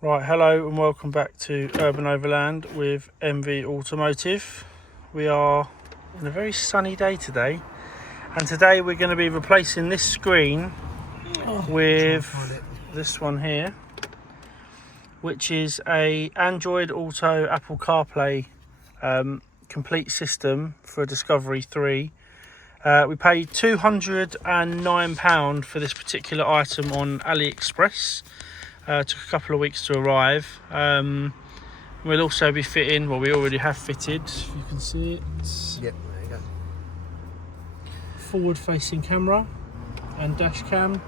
Right, hello and welcome back to Urban Overland with MV Automotive. We are on a very sunny day today, and today we're going to be replacing this screen with this one here, which is a Android Auto Apple CarPlay complete system for Discovery 3. We paid £209 for this particular item on AliExpress. Took a couple of weeks to arrive. We'll also be fitting, well, we already have fitted, if you can see it. Yep, there you go. Forward facing camera and dash cam,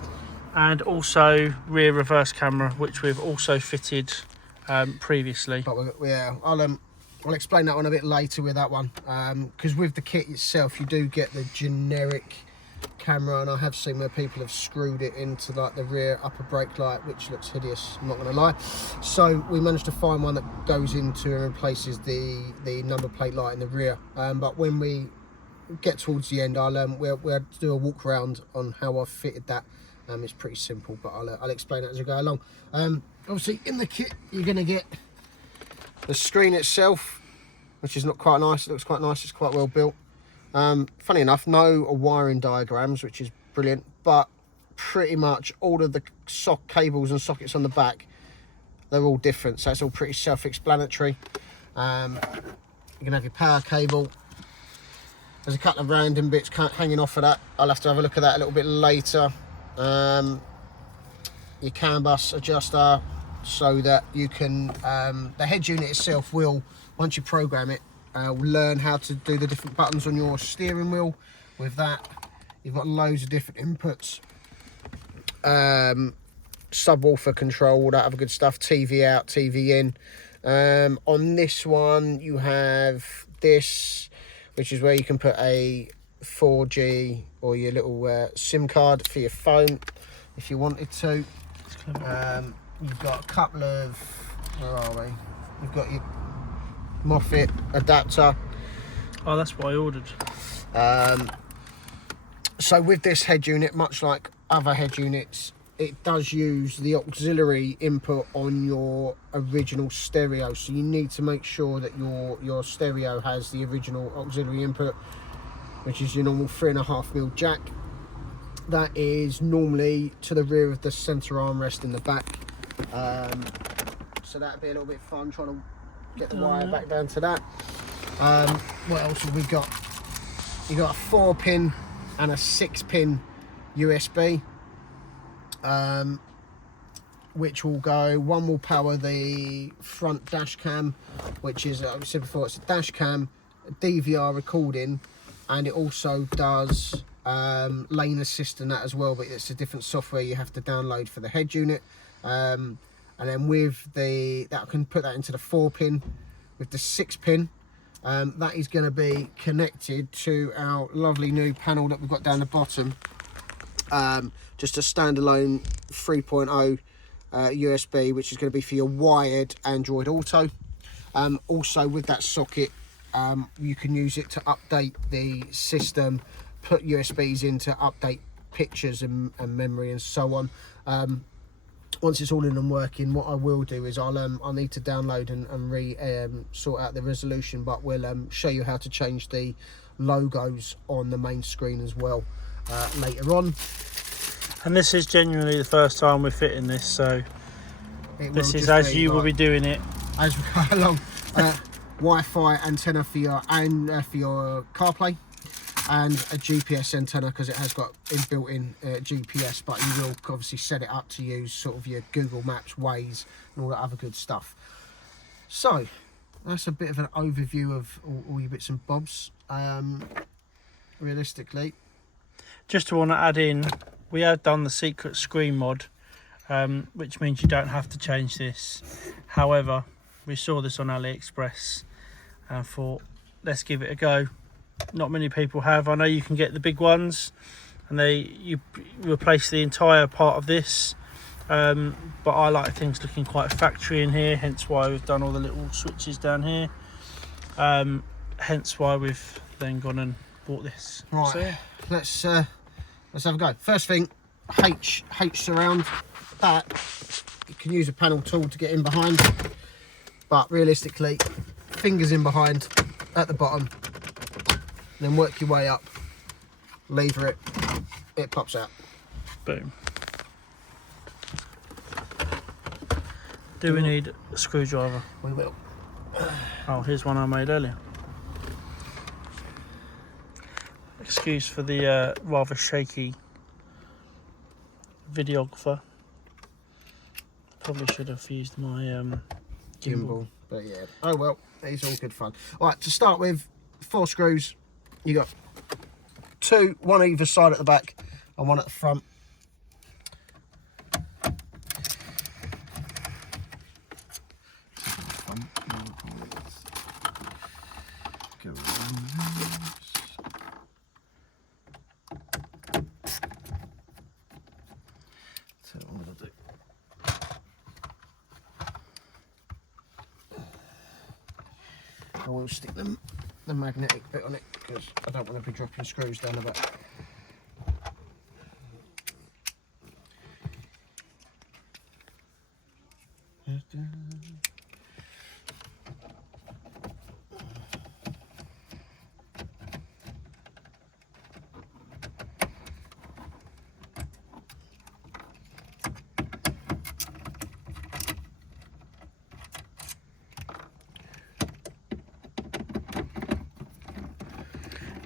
and also rear reverse camera, which we've also fitted previously. But I'll explain that one a bit later with that one, because with the kit itself you do get the generic camera, and I have seen where people have screwed it into like the rear upper brake light, which looks hideous, I'm not going to lie. So we managed to find one that goes into and replaces the number plate light in the rear, but when we get towards the end we'll do a walk around on how I've fitted that. It's pretty simple, but I'll explain it as we go along. Obviously in the kit you're going to get the screen itself, which is not quite nice. It looks quite nice, it's quite well built. Funny enough, no wiring diagrams, which is brilliant, but pretty much all of the cables and sockets on the back, they're all different, so it's all pretty self-explanatory. You can have your power cable. There's a couple of random bits hanging off of that. I'll have to have a look at that a little bit later. Your CAN bus adjuster, so that you can, the head unit itself will, once you program it, learn how to do the different buttons on your steering wheel. With that, you've got loads of different inputs, subwoofer control, all that other good stuff, TV out, TV in. On this one you have this, which is where you can put a 4G or your little SIM card for your phone if you wanted to. You've got a couple of, where are we? You've got your Moffat adapter. Oh, that's what I ordered. So with this head unit, much like other head units, it does use the auxiliary input on your original stereo, so you need to make sure that your stereo has the original auxiliary input, which is your normal 3.5mm jack. That is normally to the rear of the centre armrest in the back, so that'd be a little bit fun trying to get the wire back down to that. What else have we got? You got a 4-pin and a 6-pin USB, which will go, one will power the front dash cam, which is, I said before, it's a dash cam, a DVR recording, and it also does lane assist and that as well, but it's a different software you have to download for the head unit. And then with that, I can put that into the 4-pin. With the 6-pin, that is going to be connected to our lovely new panel that we've got down the bottom. Just a standalone 3.0 USB, which is going to be for your wired Android Auto. Also with that socket, you can use it to update the system, put USBs in to update pictures and memory and so on. Once it's all in and working, what I will do is I'll need to download and sort out the resolution, but we'll show you how to change the logos on the main screen as well later on. And this is genuinely the first time we're fitting this, so this is as you will be doing it as we go along. Wi-Fi antenna for your CarPlay, and a GPS antenna, because it has got built-in GPS, but you will obviously set it up to use sort of your Google Maps, Waze and all that other good stuff. So that's a bit of an overview of all your bits and bobs. Realistically, just to want to add in, we have done the secret screen mod, which means you don't have to change this. However, we saw this on AliExpress and thought, let's give it a go. Not many people have. I know you can get the big ones and you replace the entire part of this, but I like things looking quite factory in here, hence why we've done all the little switches down here, hence why we've then gone and bought this. Right, so, let's have a go. First thing, H surround. That You can use a panel tool to get in behind, but realistically, fingers in behind at the bottom, then work your way up, lever it, it pops out. Boom. Do we need a screwdriver? We will. Oh, here's one I made earlier. Excuse for the rather shaky videographer. Probably should have used my gimbal. But yeah, oh well, it's all good fun. All right, to start with, 4 screws. You got 2, one either side at the back and one at the front. Go so what I'm gonna do. I will stick the magnetic bit on it because I don't want to be dropping screws down the back.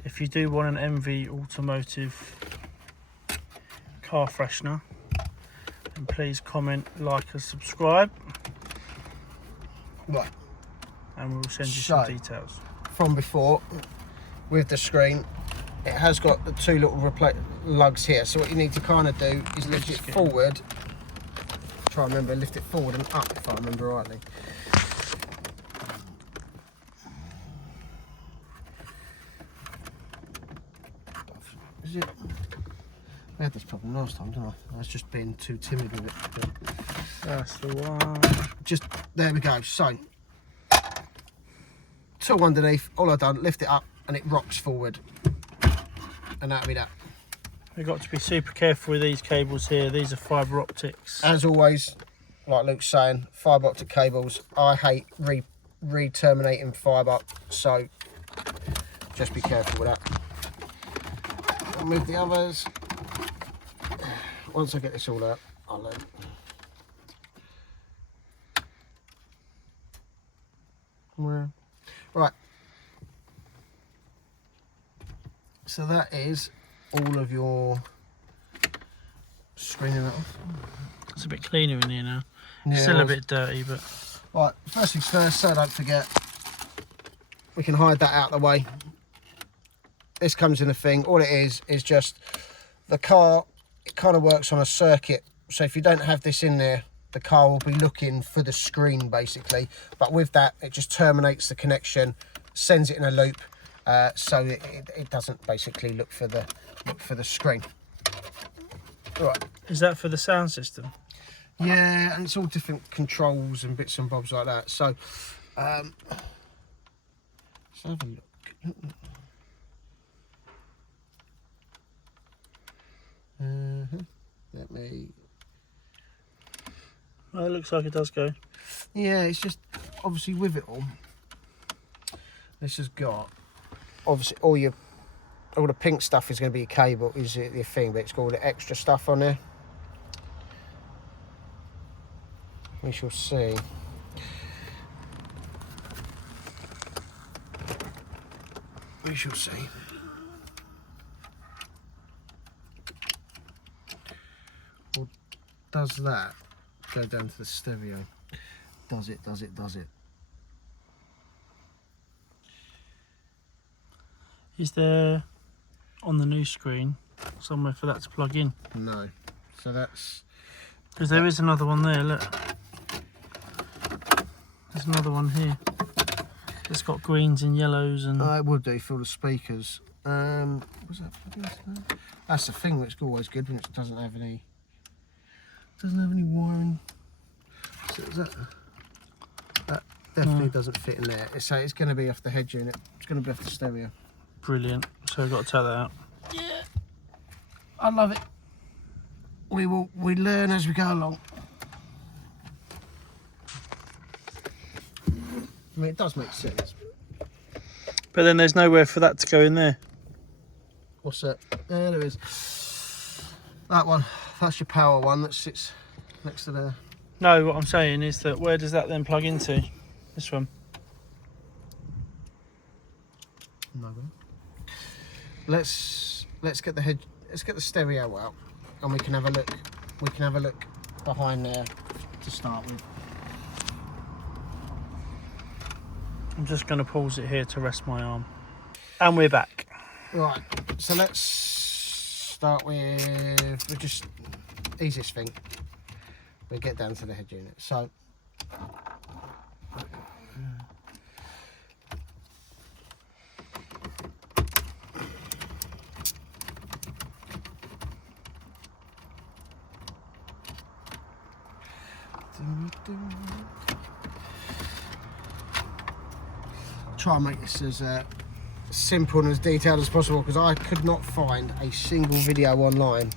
If you do want an MV Automotive car freshener, then please comment, like and subscribe, Right, and we'll send you So- some details. from before with the screen, it has got the 2 little lugs here. So what you need to kind of do is lift it forward. Try and remember, lift it forward and up if I remember rightly. Is it? I had this problem last time, didn't I? I was just being too timid with it. But That's the one. just, there we go. So, tool underneath, all I've done, lift it up and it rocks forward. And that'll be that. We've got to be super careful with these cables here. These are fibre optics. As always, like Luke's saying, fibre optic cables, I hate re-terminating fibre, so just be careful with that. And with the others, once I get this all out, I'll learn. Right. So that is all of your screening that off. It's a bit cleaner in here now. Yeah, Still a it was. bit dirty, but Right, first things first, so don't forget, we can hide that out of the way. This comes in a thing. All it is just the car, it kind of works on a circuit. So if you don't have this in there, the car will be looking for the screen basically. But with that, it just terminates the connection, sends it in a loop, so it doesn't basically look for the screen. Right. is that for the sound system? Yeah, and it's all different controls and bits and bobs like that. So, let's have a look. Let me. Well, it looks like it does go. Yeah, it's just obviously with it all. This has got obviously all the pink stuff is going to be a cable, is the thing, but it's got all the extra stuff on there. We shall see. We shall see. Or does that go down to the stereo? Does it? Is there on the new screen somewhere for that to plug in? No. So that's. Because there is another one there, look. There's another one here. It's got greens and yellows and... It would do for the speakers. Was that plugged into that? That's the thing that's always good when it doesn't have any wiring. So is that definitely doesn't fit in there. So it's going to be off the head unit. It's going to be off the stereo. Brilliant. So I've got to take that out. Yeah, I love it. We learn as we go along. I mean, it does make sense. But then there's nowhere for that to go in there. What's that? There is. That one. That's your power one that sits next to there. No, what I'm saying is that where does that then plug into? This one. No. Let's get the head. Let's get the stereo out, and we can have a look. We can have a look behind there to start with. I'm just going to pause it here to rest my arm. And we're back. Right. So let's start with just easiest thing. We get down to the head unit. So. Try and make this as simple and as detailed as possible, because I could not find a single video online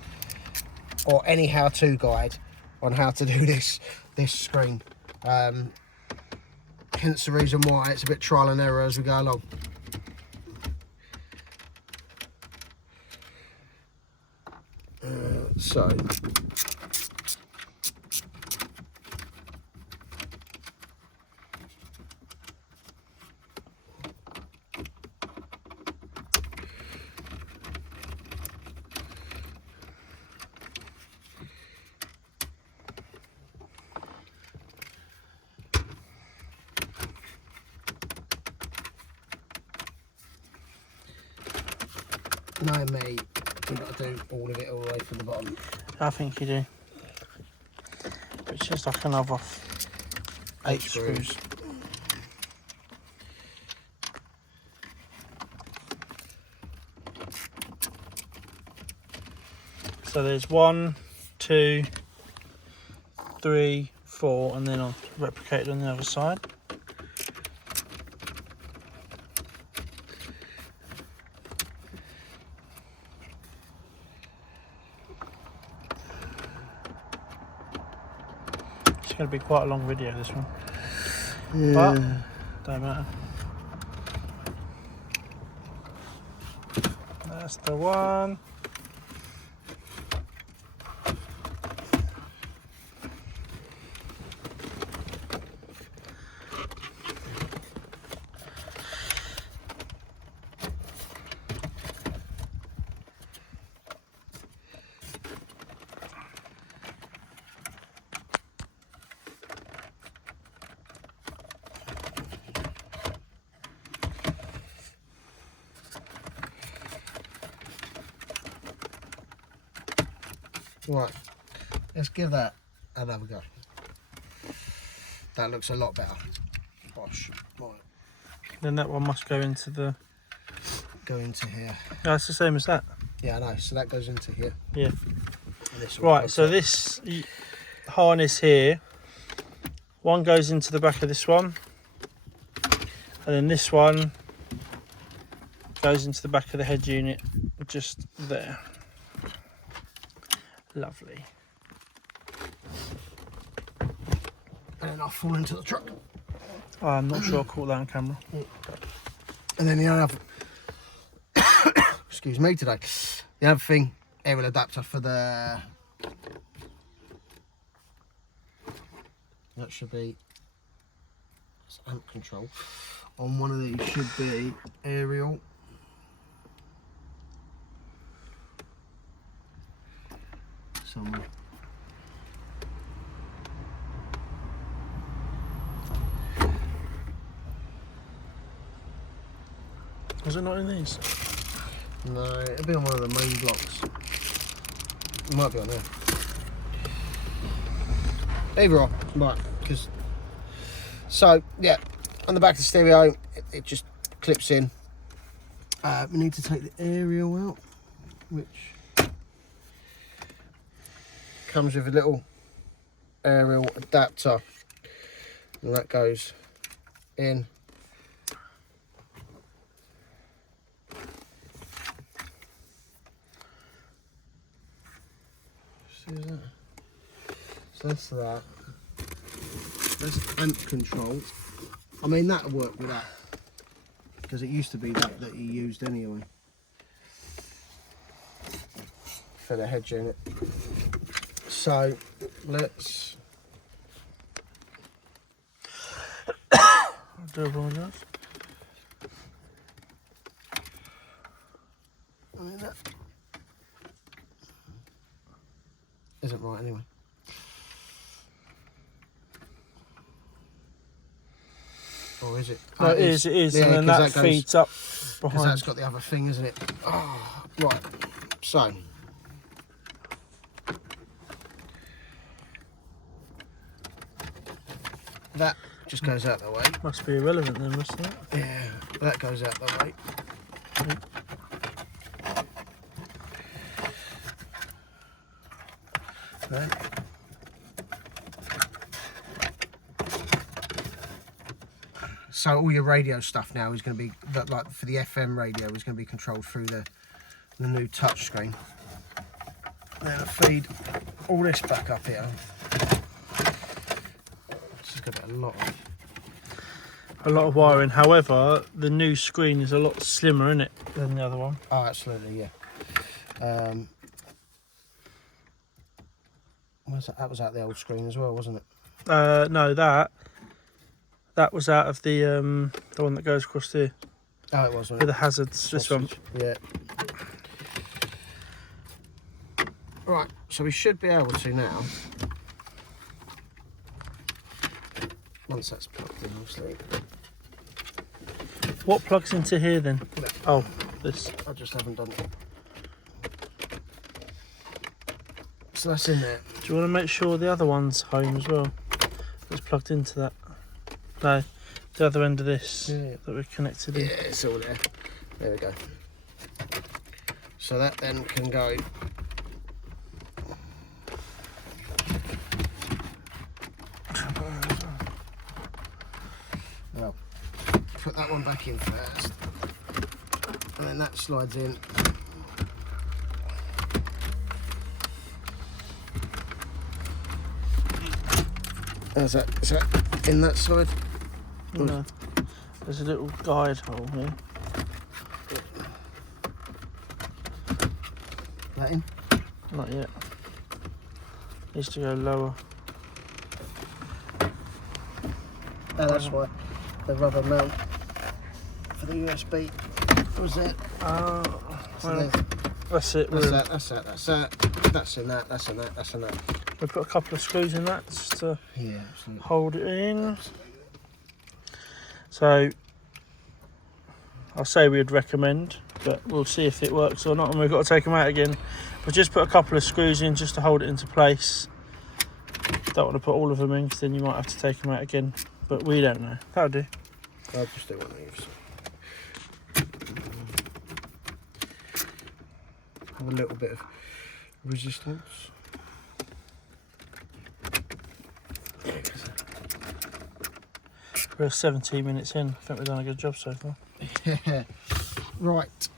or any how-to guide on how to do this screen. Hence the reason why it's a bit trial and error as we go along. So knowing me, you've got to do all of it all the way from the bottom. I think you do. It's just like another 8 screws. So there's 1, 2, 3, 4, and then I'll replicate it on the other side. It's going to be quite a long video, this one. Yeah. But don't matter. That's the one. Right, let's give that another go. That looks a lot better. Bosh. Right, Then that one must go into the... go into here. Oh, it's the same as that. Yeah, I know. So that goes into here. Yeah. And this one Right, goes so up. this harness here, one goes into the back of this one, and then this one goes into the back of the head unit, just there. Lovely. And then I'll fall into the truck. Oh, I'm not sure I caught that on camera. And then the other, excuse me today, the other thing, aerial adapter for the, that should be, it's amp control. On one of these should be aerial. Somewhere. Was it not in these? No, it'll be on one of the main blocks. It might be on there. Either or, right, because... So, yeah, on the back of the stereo, it just clips in. We need to take the aerial out, which comes with a little aerial adapter. And that goes in. See that? So that's that. That's amp control. I mean, that'll work with that. Because it used to be that you used anyway. For the head unit. So, let's... I do apologise. I mean, that isn't right anyway. Or is it? No, it is, Yeah, and then that feeds up because behind. that's got the other thing, isn't it? Oh, right. So. That just goes out the way. Must be irrelevant then, mustn't it? Yeah, that goes out the way. Okay. So all your radio stuff now is going to be, like for the FM radio, is going to be controlled through the new touch screen. Now feed all this back up here. This has got a lot of wiring. However, the new screen is a lot slimmer, isn't it, than the other one? Oh, absolutely, yeah. That was out the old screen as well, wasn't it? No, that was out of the one that goes across here. Oh, it was. With the hazards. This one. Yeah. Right, so we should be able to now. Once that's plugged in, obviously. What plugs into here then? Oh, this. I just haven't done it. So that's in there. Do you want to make sure the other one's home as well? It's plugged into that. No, the other end of this that we're connected in. Yeah, it's all there. There we go. So that then can go. Well, put that one back in first, and then that slides in. Is that in that side? No, there's a little guide hole here. That in? Not yet. Needs to go lower. Oh, that's why the rubber mount for the USB was there. Oh, So well, there's- that's it. that's in that, that's in that, that's in that. We put a couple of screws in that just to Yeah, absolutely. hold it in. So I'll say we'd recommend, but we'll see if it works or not, and we've got to take them out again. We'll just put a couple of screws in just to hold it into place. Don't want to put all of them in because then you might have to take them out again, but we don't know. That'll do. I'll just do one of these. Have a little bit of resistance. We're 17 minutes in. I think we've done a good job so far. Right.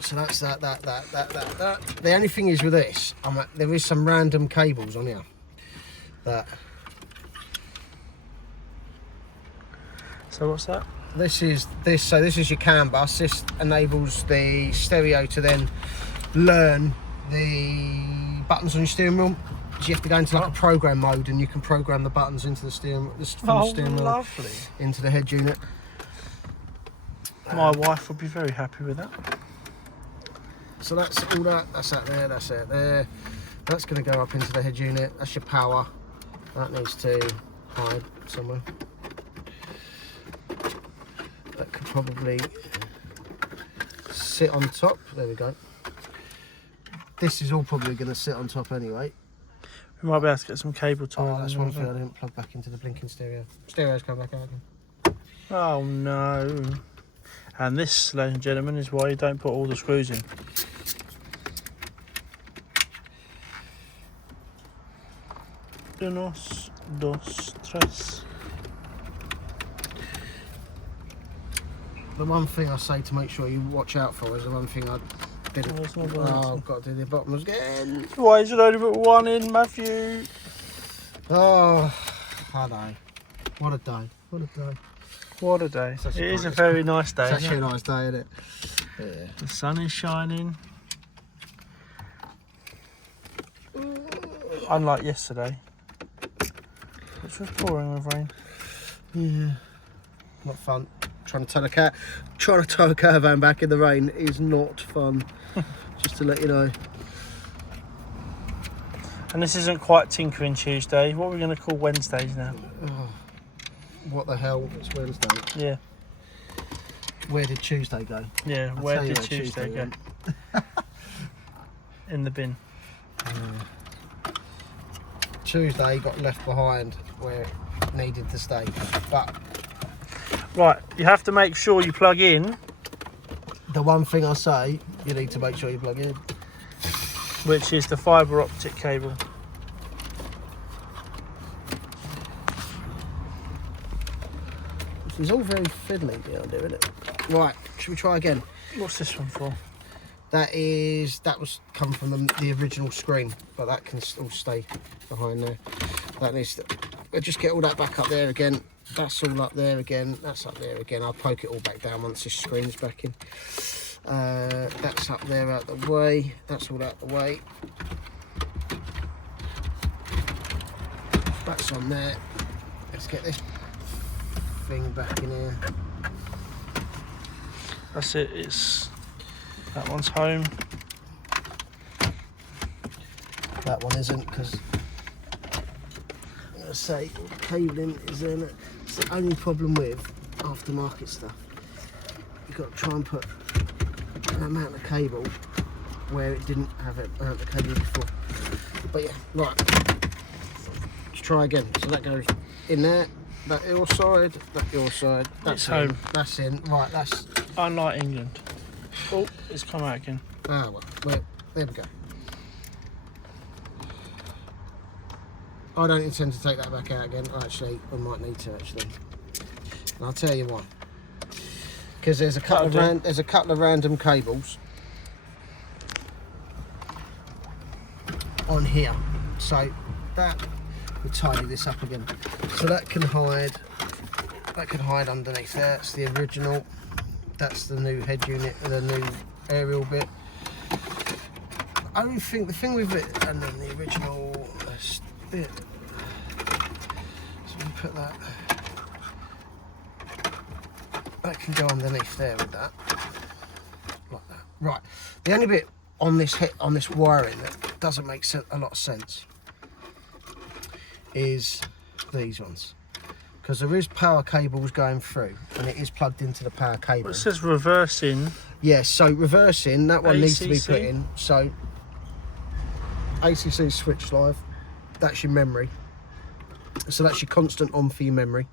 So that's that. The only thing is with this, there is some random cables on here. That. So what's that? This is your CAN bus. This enables the stereo to then learn the buttons on your steering wheel. So you have to go into like a program mode, and you can program the buttons into the steering from the steering wheel lovely. into the head unit. My wife would be very happy with that. So that's all that. That's that there. That's it there. That's going to go up into the head unit. That's your power. That needs to hide somewhere. That could probably sit on top. There we go. This is all probably going to sit on top anyway. We might be able to get some cable ties. Oh, that's one thing I didn't plug back into the blinking stereo. Stereo's come back out again. Oh no. And this, ladies and gentlemen, is why you don't put all the screws in. Unos, dos, tres. The one thing I say to make sure you watch out for is the one thing I didn't. Oh, it's not Oh, I've got to do the bottoms again. Why did you only put one in, Matthew? Oh, I know. What a day. What a day. What a day. Such It a is a nice- very nice day. It's actually Isn't a it? nice day, isn't it? Yeah. The sun is shining. Unlike yesterday, which was pouring with rain. Yeah. Not fun. Trying to tow a caravan back in the rain is not fun. Just to let you know. And this isn't quite Tinkering Tuesday. What are we going to call Wednesdays now? Oh, what the hell? It's Wednesday. Yeah, Where did Tuesday go? yeah. I'll Where tell you did Tuesday go? went. In the bin. Tuesday got left behind where it needed to stay. But Right, you have to make sure you plug in, the one thing I say, you need to make sure you plug in. which is the fibre optic cable. It's all very fiddly down there, isn't it? Right, should we try again? What's this one for? That was come from the original screen, but that can still stay behind there. That needs to, we'll just get all that back up there again. That's all up there again. That's up there again. I'll poke it all back down once this screen's back in. That's up there out the way. That's all out the way. That's on there. Let's get this thing back in here. That's it. That one's home. That one isn't, because I say cabling is in it. It's the only problem with aftermarket stuff. You've got to try and put an amount of cable where it didn't have an amount of cable before. But yeah, right. Let's try again. So that goes in there. That your side. That your side. That's It's home. That's in. Right. That's. Unlike England. Oh, it's come out again. Ah well. There we go. I don't intend to take that back out again. Actually, I might need to actually. And I'll tell you why. Because there's a couple of random cables on here. So that we'll tidy this up again. So that can hide underneath there. That's the original. That's the new head unit, the new aerial bit. The thing with it, and then the original bit. So we put that. That can go underneath there with that, like that. Right. The only bit on this wiring that doesn't make a lot of sense is these ones, because there is power cables going through, and it is plugged into the power cable. Well, it says reversing. Yes, so reversing, that one needs to be ACC. put in. So ACC switch live, that's your memory. So that's your constant on for your memory,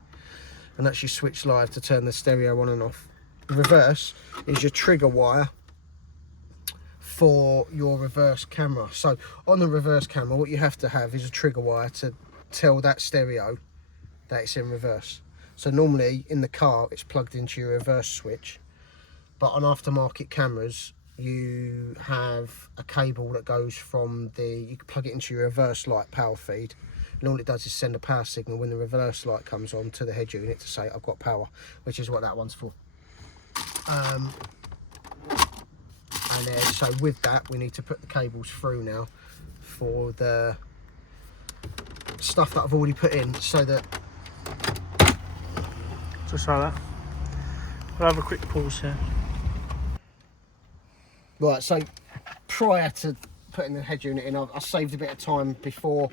and that's your switch live to turn the stereo on and off. The reverse is your trigger wire for your reverse camera. So on the reverse camera, what you have to have is a trigger wire to tell that stereo that it's in reverse. So normally in the car it's plugged into your reverse switch, but on aftermarket cameras you have a cable that goes from you can plug it into your reverse light power feed, and all it does is send a power signal when the reverse light comes on to the head unit to say I've got power, which is what that one's for. And then so with that we need to put the cables through now for the stuff that I've already put in, so that Just like that. We'll have a quick pause here. right, so prior to putting the head unit in, I saved a bit of time before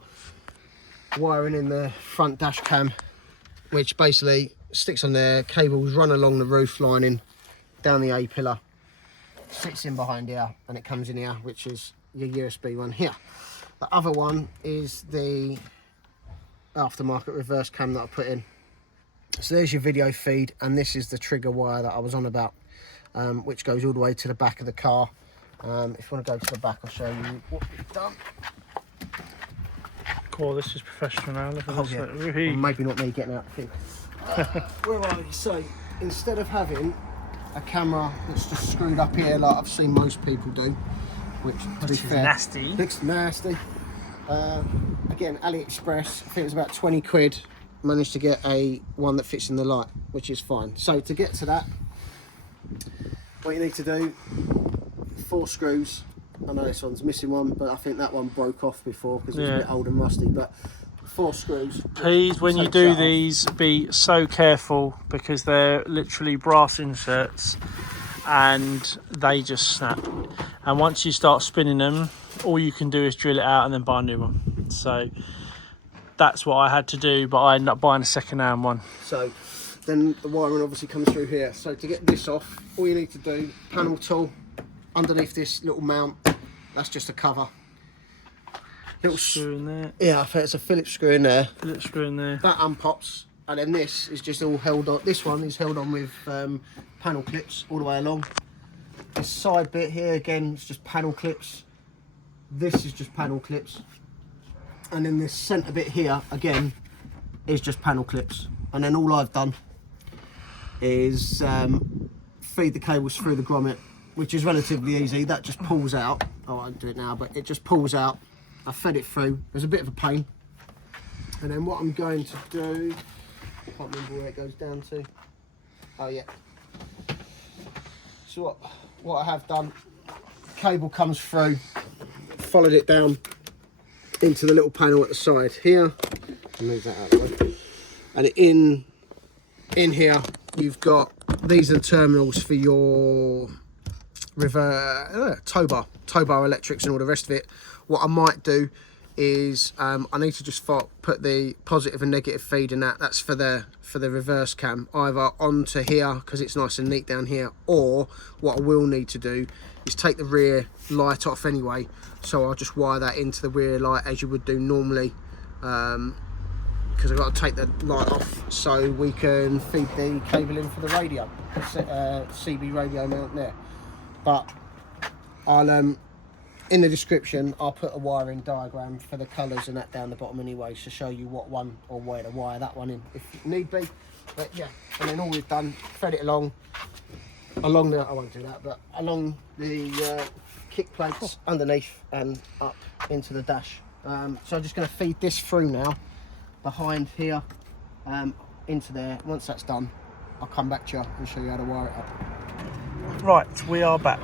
wiring in the front dash cam, which basically sticks on there, cables run along the roof lining down the A pillar, sits in behind here, and it comes in here, which is your USB one here. The other one is the aftermarket reverse cam that I put in. So there's your video feed, and this is the trigger wire that I was on about, which goes all the way to the back of the car. If you want to go to the back, I'll show you what we've done. Cool, this is professional now. Look at Oh this. yeah, Look, well, woohoo. maybe not me getting out the thing. Where are we? So instead of having a camera that's just screwed up here like I've seen most people do, which to be Which is fair nasty. looks nasty. Again, AliExpress, I think it was about 20 quid managed to get a one that fits in the light, which is fine. So to get to that, what you need to do, 4 screws. I know this one's missing one, but I think that one broke off before because it's a bit old and rusty. But 4 screws. Please, when you do these, be so careful because they're literally brass inserts and they just snap. And once you start spinning them, all you can do is drill it out and then buy a new one. So that's what I had to do, but I ended up buying a second-hand one. So then the wiring obviously comes through here. So to get this off, all you need to do, panel tool, underneath this little mount, that's just a cover. Little Screw in there. Yeah, I think it's a Phillips screw in there. Phillips screw in there. That unpops, and then this is just all held on. This one is held on with panel clips all the way along. This side bit here, again, it's just panel clips. This is just panel clips. And then this centre bit here, again, is just panel clips. And then all I've done is feed the cables through the grommet, which is relatively easy. That just pulls out. Oh, I won't do it now, but it just pulls out. I fed it through. It was a bit of a pain. And then what I'm going to do, I can't remember where it goes down to. Oh yeah. So what I have done, cable comes through, followed it down into the little panel at the side here. Move that out of the way. And in here, you've got, these are the terminals for your tow bar electrics and all the rest of it. What I might do is I need to just put the positive and negative feed in that. That's for the reverse cam, either onto here because it's nice and neat down here, or what I will need to do is take the rear light off anyway. So I'll just wire that into the rear light as you would do normally, because I've got to take the light off so we can feed the cable in for the radio, the CB radio mount there. But I'll in the description I'll put a wiring diagram for the colours and that down the bottom anyway, to show you what one or where to wire that one in if need be. But yeah, and then all we've done, thread it along the, I won't do that, but along the kick plates underneath and up into the dash. So I'm just going to feed this through now behind here into there. Once that's done, I'll come back to you and show you how to wire it up. Right, we are back.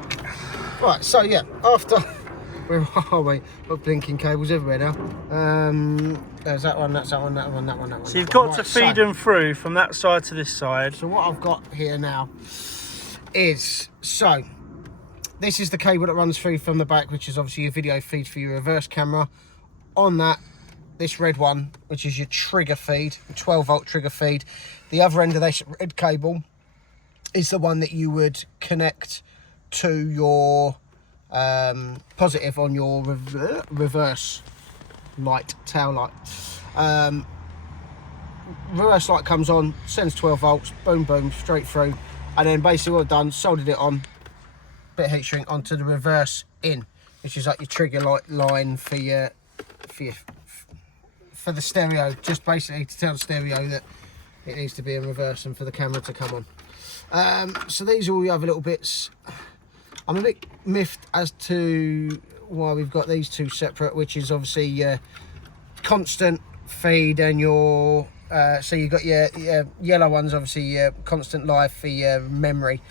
Right, so yeah, after where are we? Got blinking cables everywhere now. There's that one, that's that one, that one, that one, that one. So you've got to feed them through from that side to this side. So what I've got here now is, so this is the cable that runs through from the back, which is obviously your video feed for your reverse camera. On that, this red one, which is your trigger feed, 12 volt trigger feed. The other end of this red cable is the one that you would connect to your positive on your reverse light, tail light. Reverse light comes on, sends 12 volts, boom boom, straight through, and then basically what I've done, soldered it on, bit of heat shrink onto the reverse in, which is like your trigger light line for the stereo, just basically to tell the stereo that it needs to be in reverse and for the camera to come on. So these are all the other little bits. I'm a bit miffed as to why we've got these two separate, which is obviously constant feed and your so you've got your yellow ones, obviously your constant live for your memory,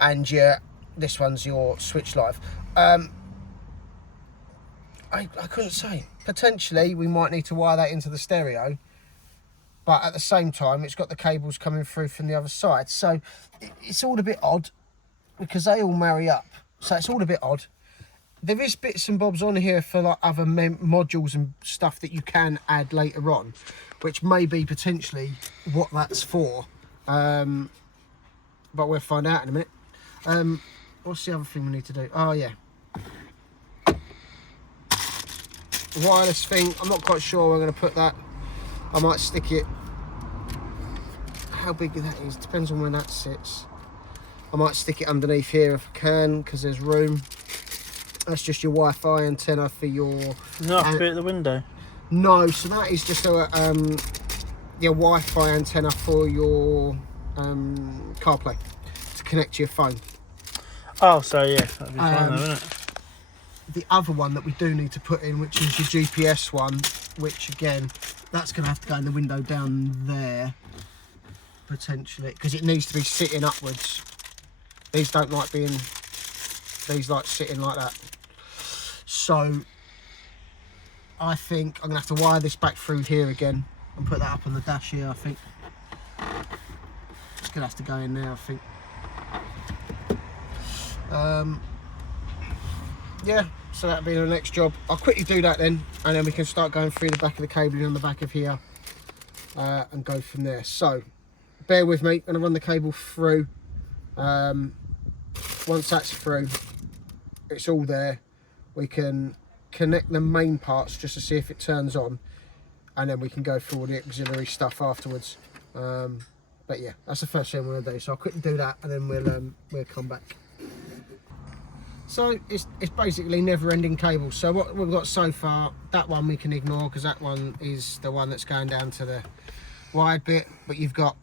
and this one's your switch live. I couldn't say. Potentially we might need to wire that into the stereo, but at the same time it's got the cables coming through from the other side, so it's all a bit odd because they all marry up, so it's all a bit odd. There is bits and bobs on here for like other modules and stuff that you can add later on, which may be potentially what that's for, but we'll find out in a minute. What's the other thing we need to do? Oh yeah, wireless thing. I'm not quite sure where I'm going to put that. I might stick it, how big that is depends on where that sits. I might stick it underneath here if I can, because there's room. That's just your Wi-Fi antenna for your... No, I put it at the window. No, so that is just a your Wi-Fi antenna for your CarPlay to connect to your phone. Oh, so yeah, that'd be fine though, wouldn't it? The other one that we do need to put in, which is your GPS one, which again, that's going to have to go in the window down there, potentially, because it needs to be sitting upwards. These don't like being, these like sitting like that. So I think I'm going to have to wire this back through here again and put that up on the dash here, I think. It's going to have to go in there, I think. Yeah, so that'll be the next job. I'll quickly do that then, and then we can start going through the back of the cabling on the back of here and go from there. So bear with me, I'm going to run the cable through. Once that's through, it's all there, we can connect the main parts just to see if it turns on, and then we can go through all the auxiliary stuff afterwards. But yeah, that's the first thing I'm going to do, so I'll quickly do that and then we'll come back. So it's basically never-ending cables. So what we've got so far, that one we can ignore because that one is the one that's going down to the wide bit. But you've got,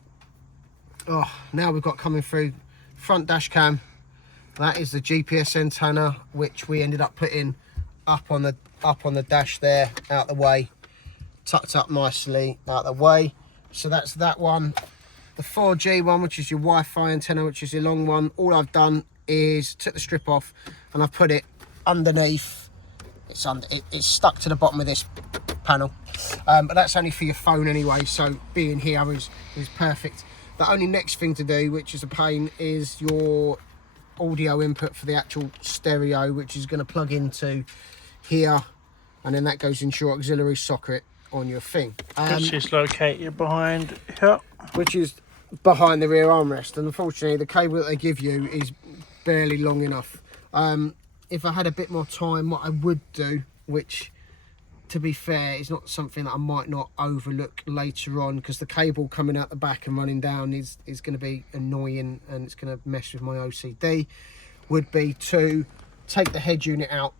oh, now we've got coming through front dash cam. That is the GPS antenna, which we ended up putting up on the dash there, out the way, tucked up nicely out the way. So that's that one. The 4G one, which is your Wi-Fi antenna, which is your long one. All I've done is took the strip off and I've put it underneath. It's stuck to the bottom of this panel, but that's only for your phone anyway, so being here is perfect. The only next thing to do, which is a pain, is your audio input for the actual stereo, which is going to plug into here, and then that goes into your auxiliary socket on your thing, which is located behind here, which is behind the rear armrest. And unfortunately the cable that they give you is barely long enough. If I had a bit more time, what I would do, which to be fair is not something that I might not overlook later on, because the cable coming out the back and running down is going to be annoying and it's going to mess with my OCD, would be to take the head unit out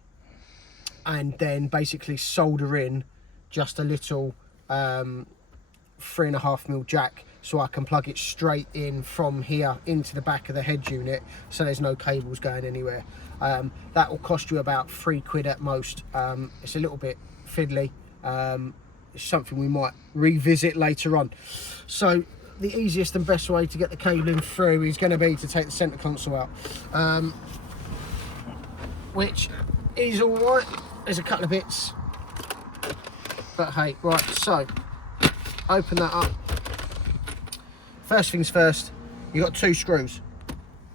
and then basically solder in just a little 3.5mm jack, so I can plug it straight in from here into the back of the head unit, so there's no cables going anywhere. That will cost you about £3 at most. It's a little bit fiddly. It's something we might revisit later on. So the easiest and best way to get the cabling through is going to be to take the centre console out, which is all right. There's a couple of bits, but hey, right, so open that up. First things first, you've got two screws.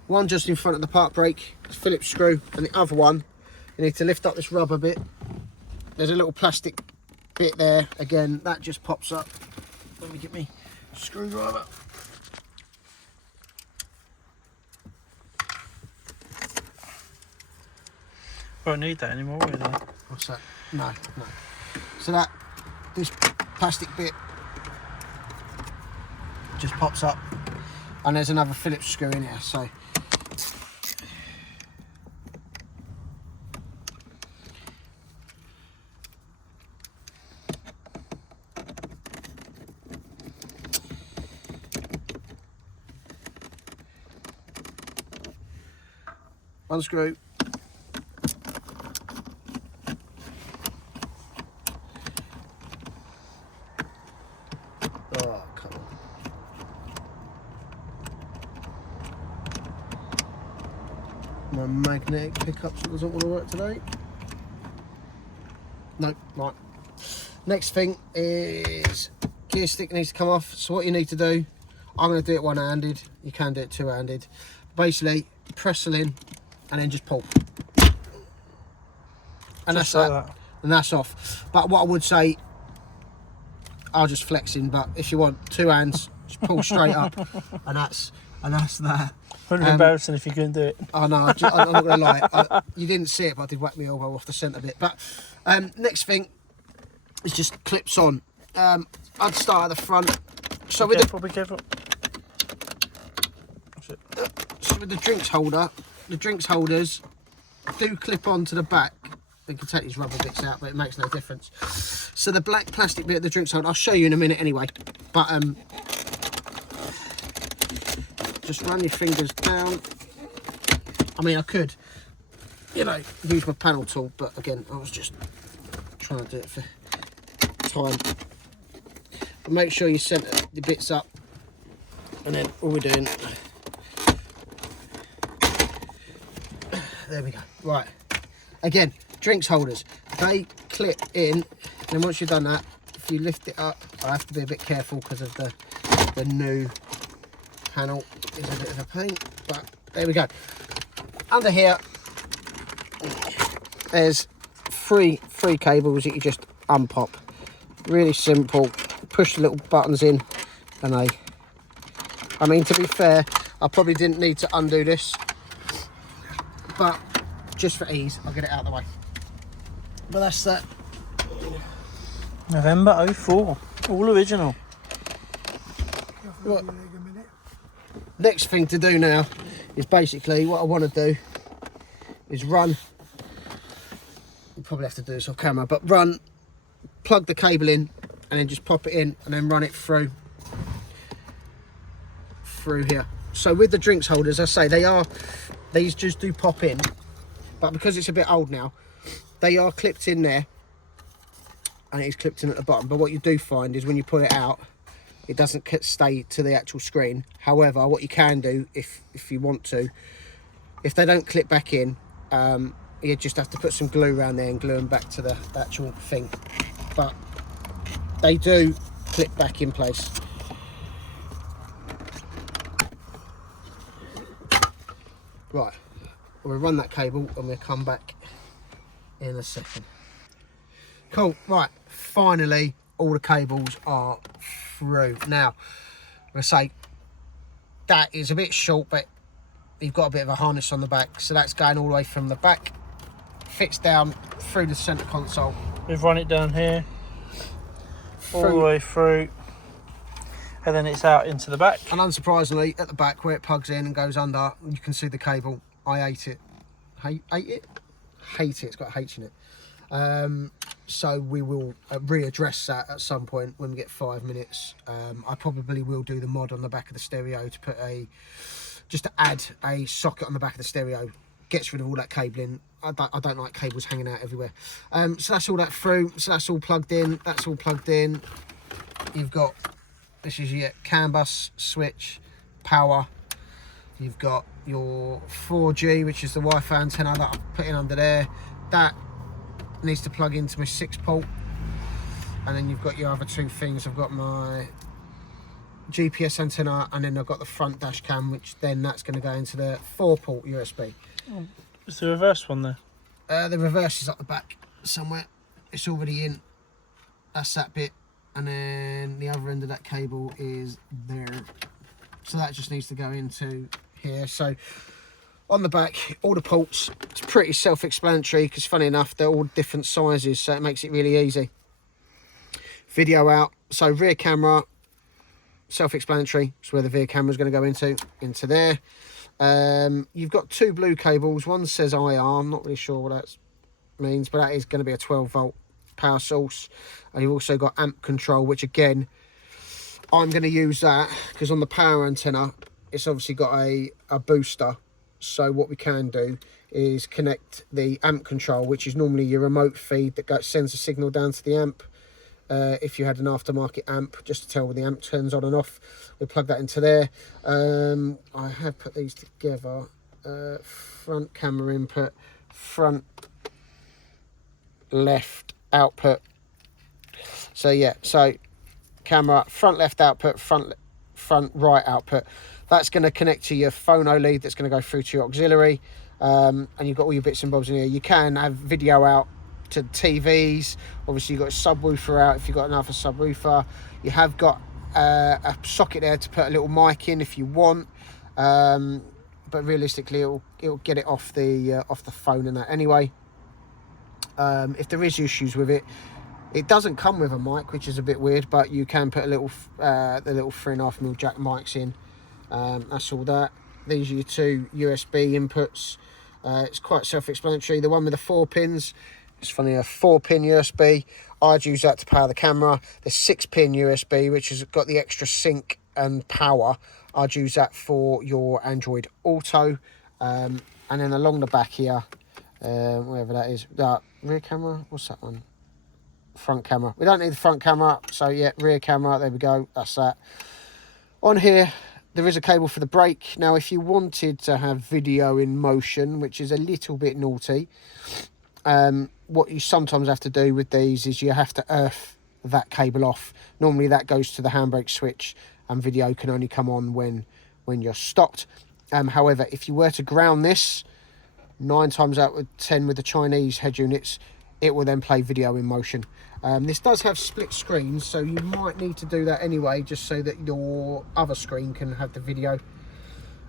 One just in front of the park brake, it's a Phillips screw, and the other one, you need to lift up this rubber bit. There's a little plastic bit there. Again, that just pops up. Let me get me screwdriver. Won't need that anymore, will they? What's that? No. So this plastic bit just pops up, and there's another Phillips screw in here. So unscrew. Oh, come on. My magnetic pickups doesn't want to work today. No, right. Next thing is gear stick needs to come off. So what you need to do, I'm going to do it one-handed. You can do it two-handed. Basically, press it in and then just pull. And Just that's like that. that. And that's off. But what I would say, I'll just flex in, but if you want two hands, just pull straight up, and that's that. Wouldn't be embarrassing if you couldn't do it. I know, I'm not going to lie. You didn't see it, but I did whack my elbow off the centre bit. But next thing is just clips on. I'd start at the front. So Be careful. with the drinks holder, the drinks holders do clip on to the back. You can take these rubber bits out, but it makes no difference. So the black plastic bit of the drinks holder, I'll show you in a minute anyway. But just run your fingers down. I mean, I could, use my panel tool, but again, I was just trying to do it for time. But make sure you centre the bits up, and then all we're doing, there we go. Right, again, drinks holders, they clip in, and then once you've done that, if you lift it up, I have to be a bit careful because of the new panel is a bit of a pain, but there we go. Under here, there's three cables that you just unpop. Really simple. Push the little buttons in, and I mean, to be fair, I probably didn't need to undo this, but just for ease, I'll get it out of the way. But that's that. November 04, all original. Right. Next thing to do now is basically what I want to do is run. You probably have to do this off camera, but plug the cable in, and then just pop it in, and then run it through here. So with the drinks holders, I say these just do pop in, but because it's a bit old now, they are clipped in there, and it is clipped in at the bottom. But what you do find is when you pull it out, it doesn't stay to the actual screen. However, what you can do, if you want to, if they don't clip back in, you just have to put some glue around there and glue them back to the actual thing. But they do clip back in place. Right, we'll run that cable and we'll come back in a second. Cool, right, finally all the cables are through. Now, I'm going to say that is a bit short, but you've got a bit of a harness on the back, so that's going all the way from the back, fits down through the centre console. We've run it down here, all the way through, and then it's out into the back. And unsurprisingly, at the back where it plugs in and goes under, you can see the cable. I ate it. Hate it? Hate it. It's got H in it. So we will readdress that at some point when we get 5 minutes. I probably will do the mod on the back of the stereo to put just to add a socket on the back of the stereo. Gets rid of all that cabling. I don't like cables hanging out everywhere. So that's all that through. So that's all plugged in. That's all plugged in. You've got, this is your CAN bus switch, power. You've got your 4G, which is the Wi-Fi antenna that I've put in under there. That needs to plug into my 6-port. And then you've got your other two things. I've got my GPS antenna, and then I've got the front dash cam, which then that's going to go into the 4-port USB. Oh, is the reverse one there? The reverse is up the back somewhere. It's already in. That's that bit. And then the other end of that cable is there. So that just needs to go into here. So on the back, all the ports, it's pretty self-explanatory because funny enough, they're all different sizes, so it makes it really easy. Video out, so rear camera, self-explanatory. It's where the rear camera is going to go into there. You've got two blue cables. One says IR, I'm not really sure what that means, but that is going to be a 12-volt power source. And you've also got amp control, which again, I'm going to use that because on the power antenna, it's obviously got a booster. So what we can do is connect the amp control, which is normally your remote feed that sends a signal down to the amp. If you had an aftermarket amp, just to tell when the amp turns on and off, we plug that into there. I have put these together. Front camera input, front left output. So yeah, so camera, front left output, front right output. That's going to connect to your phono lead that's going to go through to your auxiliary. And you've got all your bits and bobs in here. You can have video out to TVs. Obviously, you've got a subwoofer out if you've got another subwoofer. You have got a socket there to put a little mic in if you want. But realistically, it'll get it off the phone and that anyway. If there is issues with it, it doesn't come with a mic, which is a bit weird, but you can put a little the little 3.5mm jack mics in. That's all that. These are your two USB inputs. It's quite self-explanatory. The one with the 4 pins, it's funny, a 4-pin USB. I'd use that to power the camera. The 6-pin USB, which has got the extra sync and power, I'd use that for your Android Auto. And then along the back here, wherever that is, rear camera, what's that one? front camera. We don't need the front camera, so yeah, rear camera, there we go, that's that. On here, there is a cable for the brake. Now, if you wanted to have video in motion, which is a little bit naughty, what you sometimes have to do with these is you have to earth that cable off. Normally that goes to the handbrake switch, and video can only come on when you're stopped. However, if you were to ground this, 9 times out of 10 with the Chinese head units, it will then play video in motion. This does have split screens, so you might need to do that anyway, just so that your other screen can have the video.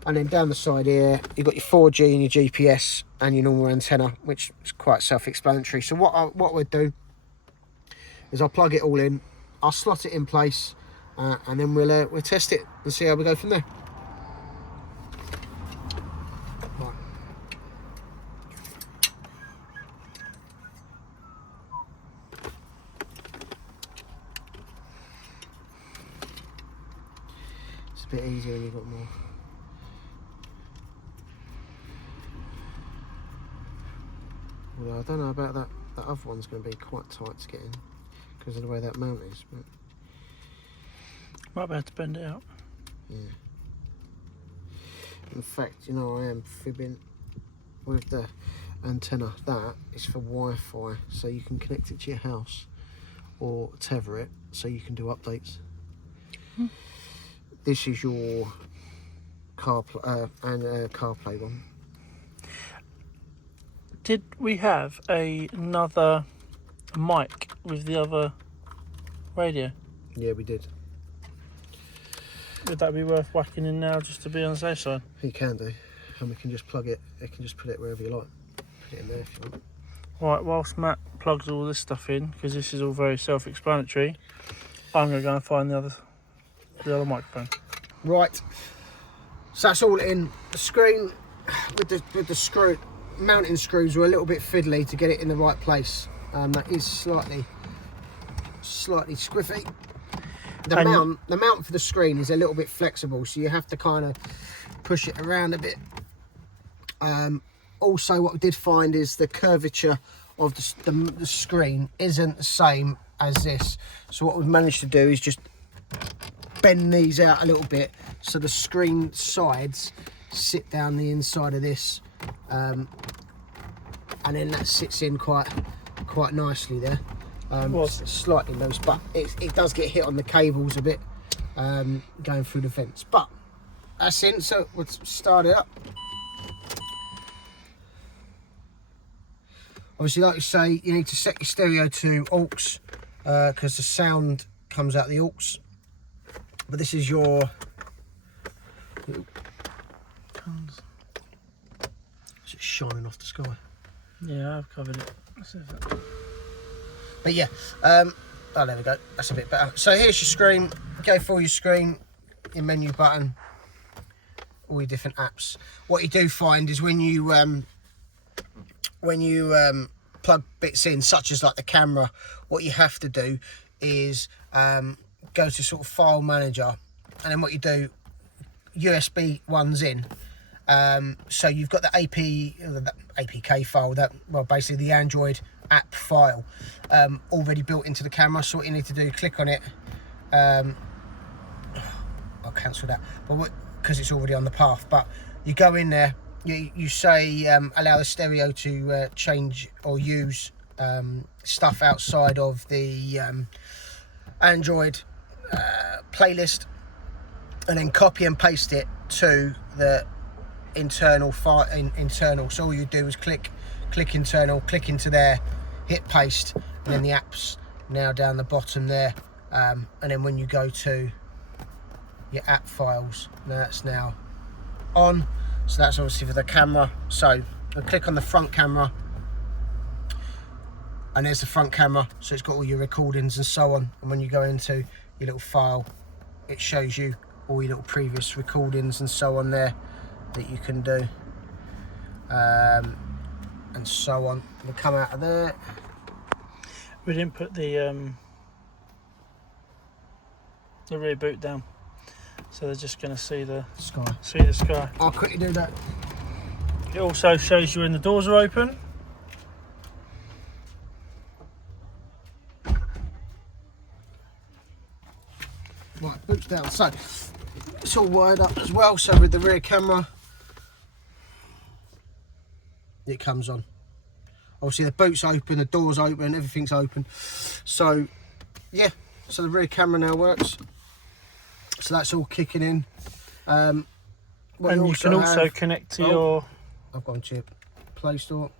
And then down the side here, you've got your 4G and your GPS and your normal antenna, which is quite self-explanatory. So what we'll do is I'll plug it all in, I'll slot it in place, and then we'll test it and see how we go from there. Right. It's a bit easier when you've got more. Well, I don't know about that. That other one's going to be quite tight to get in because of the way that mount is. But might be able to bend it out. yeah. In fact, you know, I am fibbing with the antenna. That is for Wi-Fi, so you can connect it to your house or tether it so you can do updates. This is your CarPlay one. Did we have another mic with the other radio? Yeah, we did. Would that be worth whacking in now just to be on the safe side? You can do, and we can just plug it. You can just put it wherever you like. Put it in there if you want. Right, whilst Matt plugs all this stuff in, because this is all very self-explanatory, I'm going to go and find the other microphone. Right, so that's all in. The screen with the screw mounting screws were a little bit fiddly to get it in the right place. That is slightly squiffy. The mount for the screen is a little bit flexible, so you have to kind of push it around a bit. Also, what we did find is the curvature of the screen isn't the same as this. So what we've managed to do is just bend these out a little bit so the screen sides sit down the inside of this, and then that sits in quite nicely there. Slightly loose, but it does get hit on the cables a bit going through the vents, but that's in. So we'll start it up. Obviously, like you say, you need to set your stereo to aux because the sound comes out the aux. But this is your it's just shining off the sky. Yeah, I've covered it. Let's see if that... But yeah, oh, there we go. That's a bit better. So here's your screen. Go for your screen, your menu button, all your different apps. What you do find is when you plug bits in, such as like the camera, what you have to do is go to sort of file manager, and then what you do, USB ones in. So you've got the APK file, basically the Android app file already built into the camera. So what you need to do, click on it. I'll cancel that, but because it's already on the path. But you go in there, you say allow the stereo to change or use stuff outside of the Android playlist, and then copy and paste it to the internal file. Internal. So all you do is click internal, click into there, hit paste, and then the app's now down the bottom there. And then when you go to your app files, that's now on. So that's obviously for the camera. So I click on the front camera, and there's the front camera. So it's got all your recordings and so on. And when you go into your little file, it shows you all your little previous recordings and so on there that you can do, and so on. We'll come out of there. We didn't put the rear boot down, so they're just going to see the sky. I'll quickly do that. It also shows you when the doors are open. down. So it's all wired up as well. So with the rear camera, it comes on. Obviously the boot's open, the door's open, everything's open. So yeah, so the rear camera now works. So that's all kicking in. And you can also connect to your... I've gone to Play Store.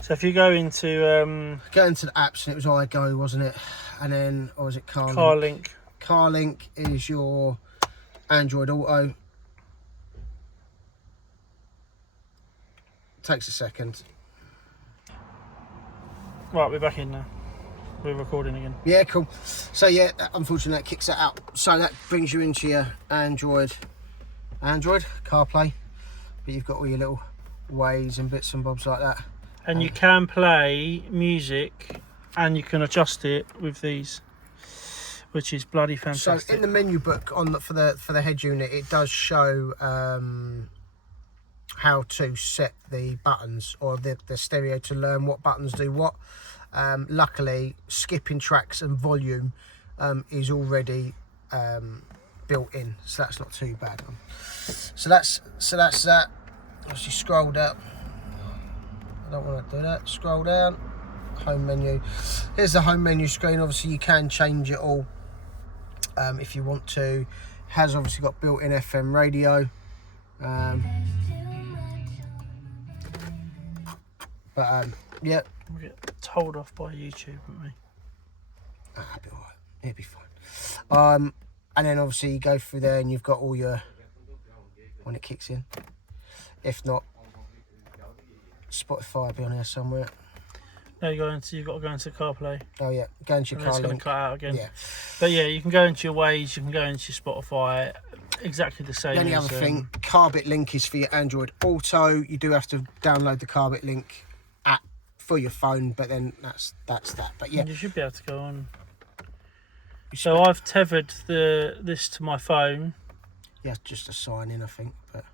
So if you go into... Go into the apps, and it was iGo, wasn't it? And then, or was it CarLink? CarLink. CarLink is your Android Auto. Takes a second. Right, we're back in now. We're recording again. Yeah, cool. So yeah, unfortunately that kicks that out. So that brings you into your Android CarPlay. But you've got all your little ways and bits and bobs like that. And you can play music and you can adjust it with these, which is bloody fantastic. So in the menu book for the head unit, it does show how to set the buttons or the stereo to learn what buttons do what. Luckily, skipping tracks and volume is already built in, so that's not too bad. So that's that. Obviously, scroll down. I don't want to do that. Scroll down. Home menu. Here's the home menu screen. Obviously, you can change it all if you want to. Has obviously got built-in FM radio. Yeah. We'll get told off by YouTube, won't we? It'll be alright. It'll be fine. And then obviously you go through there and you've got all your, when it kicks in. If not, Spotify will be on here somewhere. No, you've got to go into CarPlay. Oh yeah, go into your CarLink. It's going to cut out again. Yeah. But yeah, you can go into your Waze, you can go into your Spotify, exactly the same. The only other thing, Carbit Link is for your Android Auto. You do have to download the Carbit Link app for your phone, but then that's that. But yeah, you should be able to go on. So I've tethered this to my phone. Yeah, just a sign in, I think. But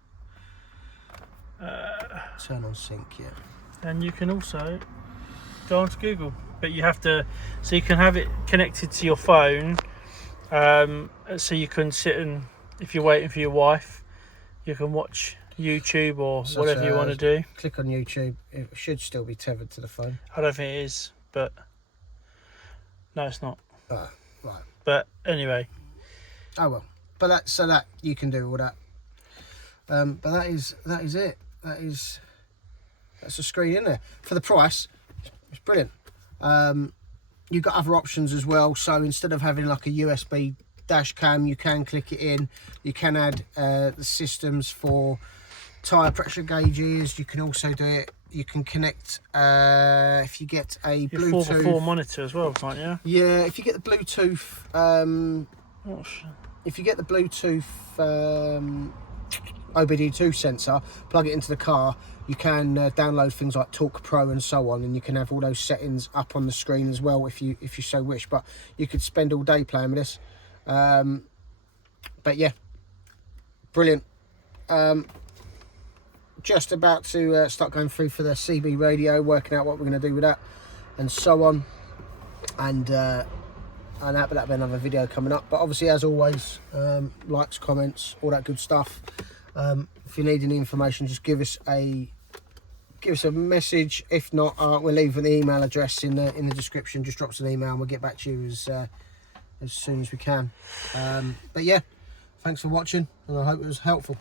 turn on sync, yeah. And you can also go onto Google, but you have to. So you can have it connected to your phone. So you can sit and, if you're waiting for your wife, you can watch YouTube or whatever you want to do. Click on YouTube. It should still be tethered to the phone. I don't think it is, but no, it's not. Right. But anyway. Oh well. But that you can do all that. But that is it. That's a screen in there for the price. It's brilliant. You've got other options as well. So instead of having like a USB dash cam, you can click it in. You can add the systems for tyre pressure gauges. You can also do it. You can connect if you get a Bluetooth 4x4 monitor as well, can't you? Yeah, if you get the Bluetooth. If you get the Bluetooth OBD2 sensor, plug it into the car, you can download things like Talk Pro and so on, and you can have all those settings up on the screen as well if you so wish. But you could spend all day playing with this. But yeah, brilliant. Just about to start going through for the CB radio, working out what we're going to do with that and so on, and that'll be another video coming up. But obviously, as always, likes, comments, all that good stuff. If you need any information, just give us a message. If not, we'll leave the email address in the description. Just drop us an email and we'll get back to you as soon as we can. But yeah, thanks for watching, and I hope it was helpful.